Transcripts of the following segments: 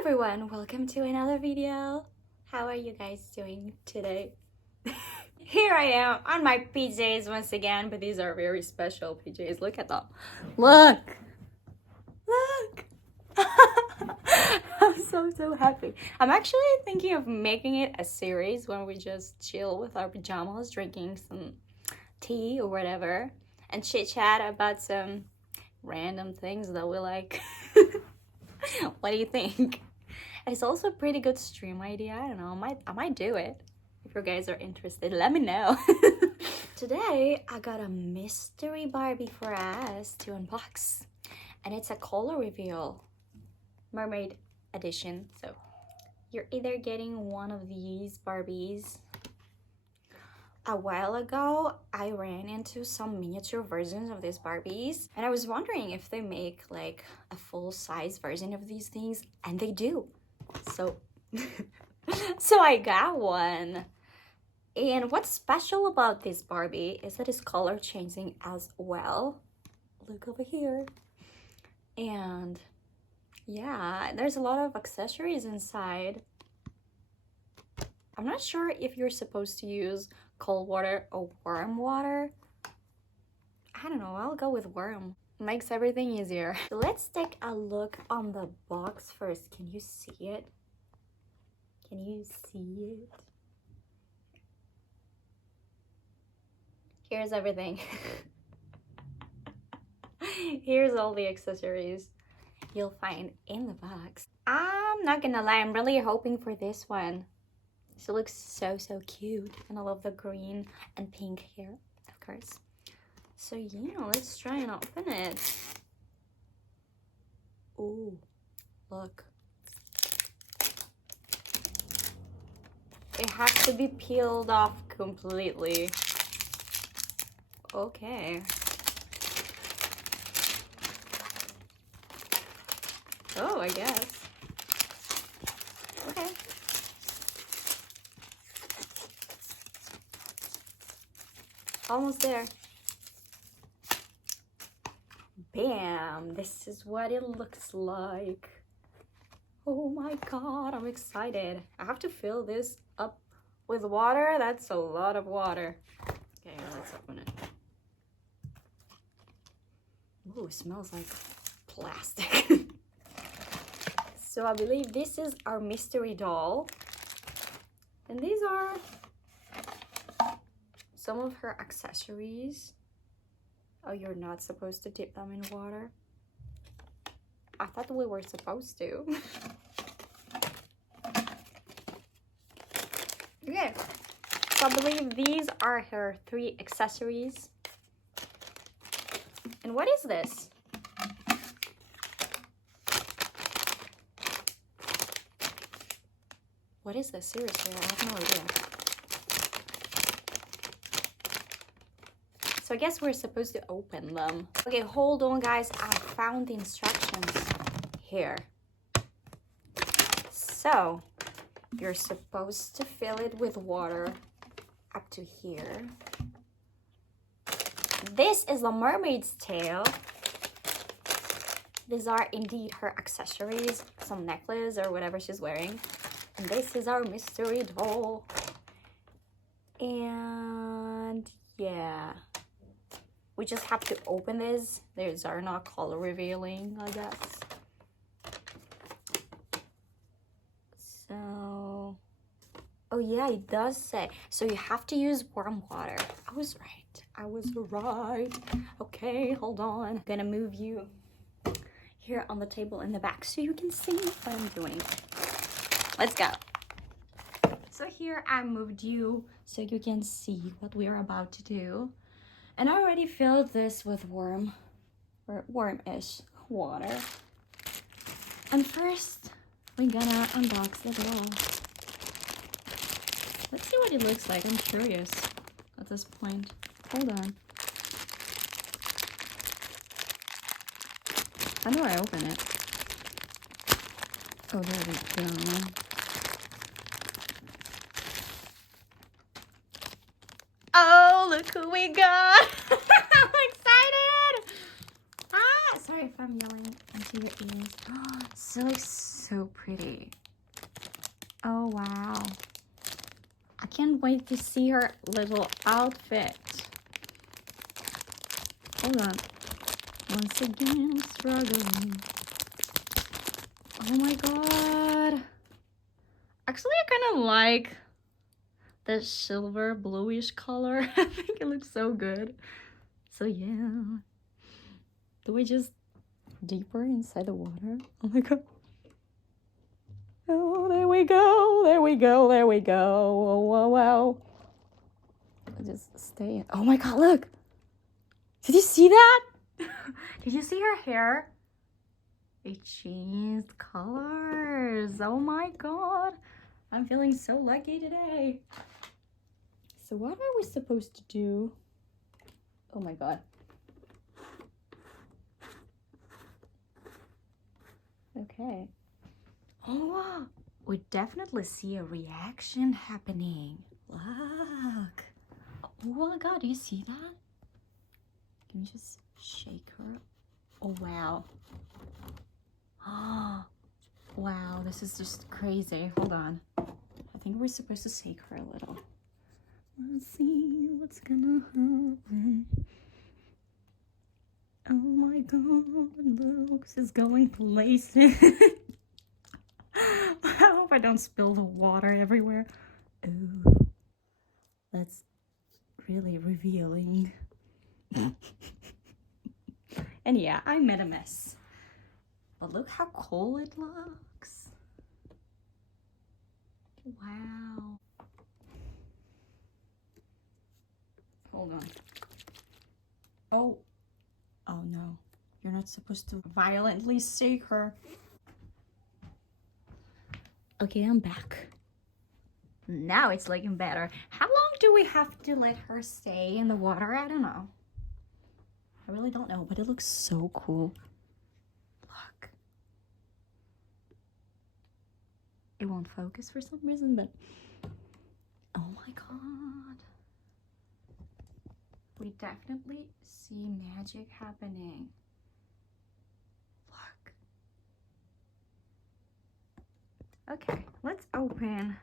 everyone, welcome to another video. How are you guys doing today? Here I am on my PJs once again, but these are very special PJs. Look at them. Look! I'm so happy. I'm actually thinking of making it a series when we just chill with our pajamas, drinking some tea or whatever, and chit chat about some random things that we like. What do you think? It's also a pretty good stream idea. I don't know, I might do it. If you guys are interested, let me know. Today, I got a mystery Barbie for us to unbox. And it's a color reveal. Mermaid edition. So, you're either getting one of these Barbies. A while ago, I ran into some miniature versions of these Barbies. And I was wondering if they make like a full-size version of these things. And they do. So, so I got one. And what's special about this Barbie is that it's color changing as well. Look over here. And yeah, there's a lot of accessories inside. I'm not sure if you're supposed to use cold water or warm water. I don't know, I'll go with warm. Makes everything easier. So let's take a look on the box first. Can you see it? Can you see it? Here's everything. Here's all the accessories you'll find in the box. I'm not gonna lie, I'm really hoping for this one. She looks so cute, and I love the green and pink hair, of course. So yeah, let's try and open it. Oh, look. It has to be peeled off completely. Okay. Oh, I guess. Okay. Almost there. Bam! This is what it looks like. Oh my god, I'm excited. I have to fill this up with water. That's a lot of water. Okay, let's open it. Ooh, it smells like plastic. So I believe this is our mystery doll. And these are some of her accessories. Oh, you're not supposed to dip them in water? I thought we were supposed to. Okay, so I believe these are her 3 accessories. And what is this? What is this? Seriously, I have no idea. So I guess we're supposed to open them. Okay, hold on guys, I found the instructions here. So, you're supposed to fill it with water up to here. This is the mermaid's tail. These are indeed her accessories, some necklace or whatever she's wearing. And this is our mystery doll. And yeah. We just have to open this. These are not color revealing, I guess. So, oh yeah, it does say. So you have to use warm water. I was right. Okay, hold on. I'm gonna move you here on the table in the back so you can see what I'm doing. Let's go. So here I moved you so you can see what we are about to do. And I already filled this with warm or warm-ish water. And first, we're gonna unbox the doll. Let's see what it looks like. I'm curious at this point. Hold on. How do I open it? Oh, there we go. Oh, look who we got! I'm excited! Ah, sorry if I'm yelling into your ears. Oh, so so pretty. Oh, wow. I can't wait to see her little outfit. Hold on. Once again, struggling. Oh my god. Actually, I kind of like the silver bluish color. I think it looks so good. So yeah. Do we just deeper inside the water? Oh my god. Oh, there we go. There we go. There we go. Oh, wow, wow. I'll just stay. Oh my god, look. Did you see that? Did you see her hair? It changed colors. Oh my god. I'm feeling so lucky today. So what are we supposed to do? Oh my god. Okay. Oh, wow. We definitely see a reaction happening. Look. Oh my god, do you see that? Can you just shake her? Oh, wow. Oh, wow, this is just crazy. Hold on. I think we're supposed to shake her a little. Let's see what's gonna happen. Oh my god, look, this is going places. I hope I don't spill the water everywhere. Oh, that's really revealing. And yeah, I made a mess. But look how cool it looks. Wow. Hold on. Oh. Oh no. You're not supposed to violently shake her. Okay, I'm back. Now it's looking better. How long do we have to let her stay in the water? I don't know. I really don't know, but it looks so cool. Look. It won't focus for some reason, but oh my god. We definitely see magic happening. Look. Okay, let's open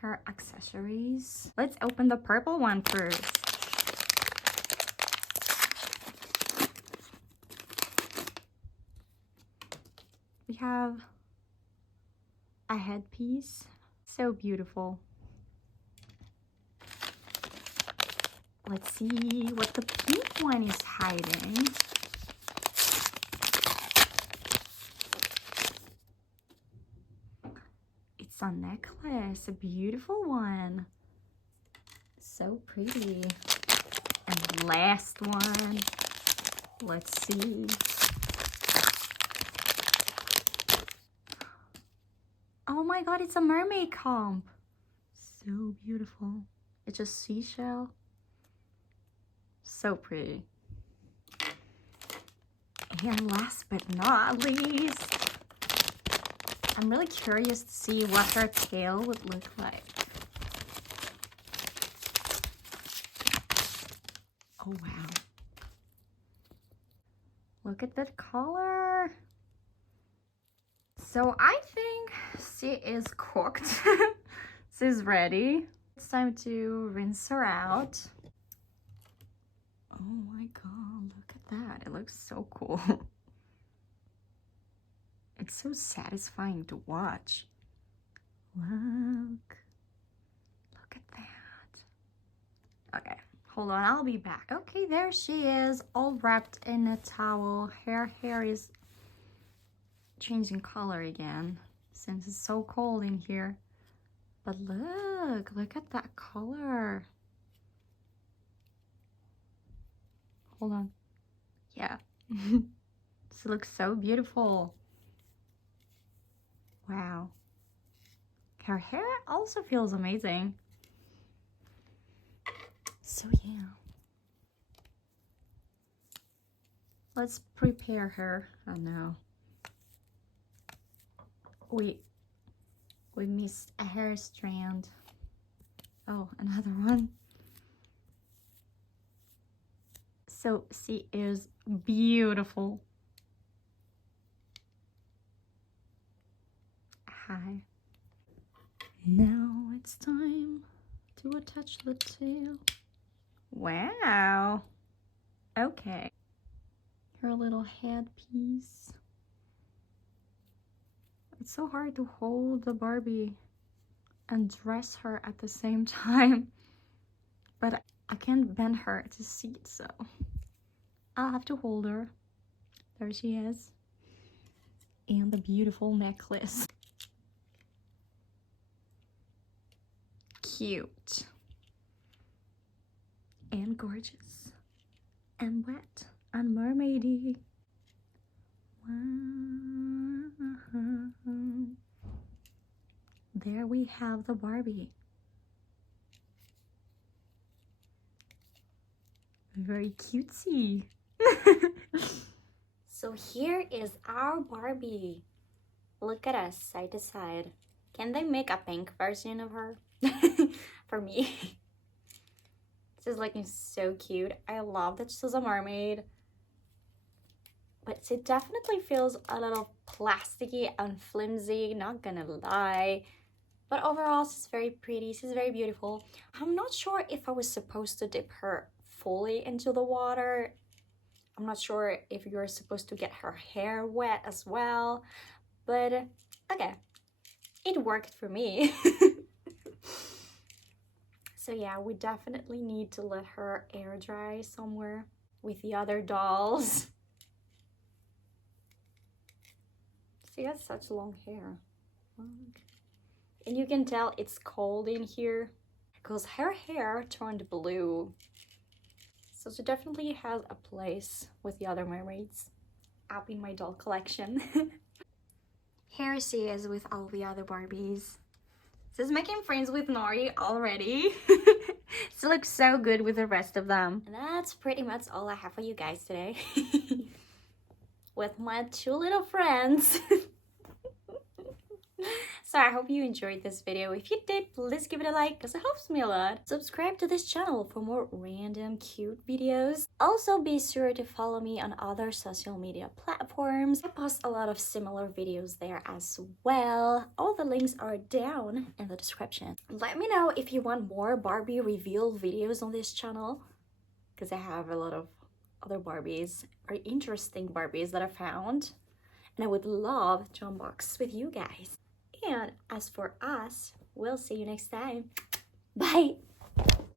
her accessories. Let's open the purple one first. We have a headpiece. So beautiful. Let's see what the pink one is hiding. It's a necklace, a beautiful one. So pretty. And last one. Let's see. Oh my god, it's a mermaid comb. So beautiful. It's just seashell. So pretty. And last but not least, I'm really curious to see what her tail would look like. Oh wow. Look at that color. So I think she is cooked. She's ready. It's time to rinse her out. Oh my god, look at that. It looks so cool. It's so satisfying to watch. Look. Look at that. Okay, hold on, I'll be back. Okay, there she is, all wrapped in a towel. Her hair is changing color again since it's so cold in here. But look at that color. Hold on. Yeah. This looks so beautiful. Wow. Her hair also feels amazing. So yeah. Let's prepare her. Oh no. We missed a hair strand. Oh, another one. So she is beautiful. Hi. Now it's time to attach the tail. Wow. Okay. Her little headpiece. It's so hard to hold the Barbie and dress her at the same time. But I can't bend her to sit, so I'll have to hold her. There she is. And the beautiful necklace. Cute. And gorgeous. And wet. And mermaidy. Wow. There we have the Barbie. Very cutesy. So here is our Barbie. Look at us side to side. Can they make a pink version of her? For me. This is looking so cute. I love that she's a mermaid. But it definitely feels a little plasticky and flimsy, not gonna lie. But overall, she's very pretty. She's very beautiful. I'm not sure if I was supposed to dip her fully into the water. I'm not sure if you're supposed to get her hair wet as well. But okay, it worked for me. So yeah, we definitely need to let her air dry somewhere with the other dolls. She has such long hair. And you can tell it's cold in here because her hair turned blue. So she definitely has a place with the other mermaids up in my doll collection. Here she is with all the other Barbies. She's making friends with Nori already. She looks so good with the rest of them. And that's pretty much all I have for you guys today. With my two little friends. So I hope you enjoyed this video. If you did, please give it a like because it helps me a lot. Subscribe to this channel for more random cute videos. Also be sure to follow me on other social media platforms. I post a lot of similar videos there as well. All the links are down in the description. Let me know if you want more Barbie reveal videos on this channel because I have a lot of other Barbies or interesting Barbies that I found. And I would love to unbox with you guys. And as for us, we'll see you next time. Bye!